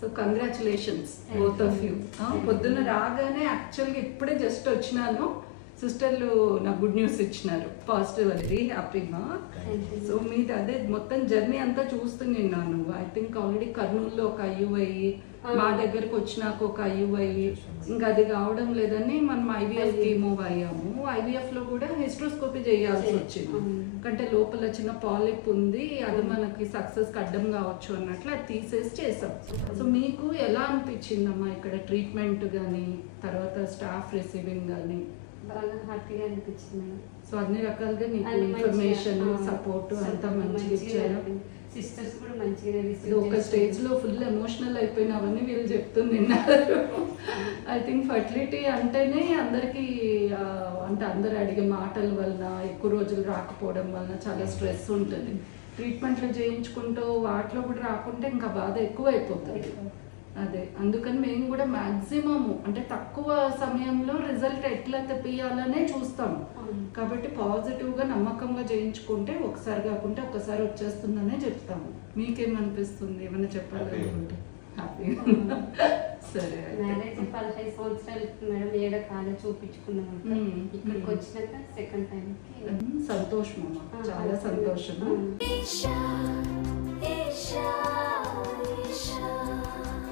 So congratulations both of you. పొద్దున్న రాగానే యాక్చువల్గా ఇప్పుడే జస్ట్ వచ్చినాను, సిస్టర్లు నాకు గుడ్ న్యూస్ ఇచ్చినారు, పాజిటివ్ వెరీ హ్యాపీమా. సో మీది అదే మొత్తం జర్నీ అంతా చూస్తున్నాను. ఐ థింక్ ఆల్రెడీ కర్నూలులో ఒక IUI, మా దగ్గరకు వచ్చినాక ఒక IUI, ఇంకా అది కావడం లేదని మనం IVF కి మూవ్ అయ్యాము. IVF లో కూడా హిస్ట్రోస్కోపీ చేయాల్సి వచ్చింది, అంటే లోపల చిన్న పాలిప్ ఉంది, అది మనకి సక్సెస్ అడ్డం కావచ్చు అన్నట్లు అది తీసేసి చేసాం. సో మీకు ఎలా అనిపించిందమ్మా ఇక్కడ ట్రీట్మెంట్ కానీ తర్వాత స్టాఫ్ రిసీవింగ్ కానీ? బాగా హ్యాపీగా అనిపించింది. సో అన్ని రకాలుగా మీకు ఇన్ఫర్మేషన్ సపోర్ట్ అంతా మంచిగా ఇచ్చారు. సిస్టర్స్ కూడా మంచిగా ఒక స్టేజ్ లో ఫుల్ ఎమోషనల్ అయిపోయినావని వీళ్ళు చెప్తున్నారు. ఐ థింక్ ఫర్టిలిటీ అంటేనే అందరికి అంటే అందరు అడిగే మాటల వలన ఎక్కువ రోజులు రాకపోవడం వలన చాలా స్ట్రెస్ ఉంటుంది. ట్రీట్మెంట్లు చేయించుకుంటూ వాటిలో కూడా రాకుంటే ఇంకా బాధ ఎక్కువ అయిపోతుంది. అదే అందుకని మేము కూడా మ్యాక్సిమము అంటే తక్కువ సమయంలో రిజల్ట్ ఎట్లా తెప్పియాలనే చూస్తాము. కాబట్టి పాజిటివ్గా నమ్మకంగా చేయించుకుంటే ఒకసారి కాకుంటే ఒకసారి వచ్చేస్తుందనే చెప్తాము. మీకేమనిపిస్తుంది, ఏమైనా చెప్పాలనుకుంటే? హ్యాపీగా సరే. మ్యారేజ్ 15 సంవత్సరాలు మేడం, ఏడ కాలే చూపించుకున్నాం. ఇక్కడికి వచ్చినాక సెకండ్ టైం సంతోషం అమ్మా, చాలా సంతోషం.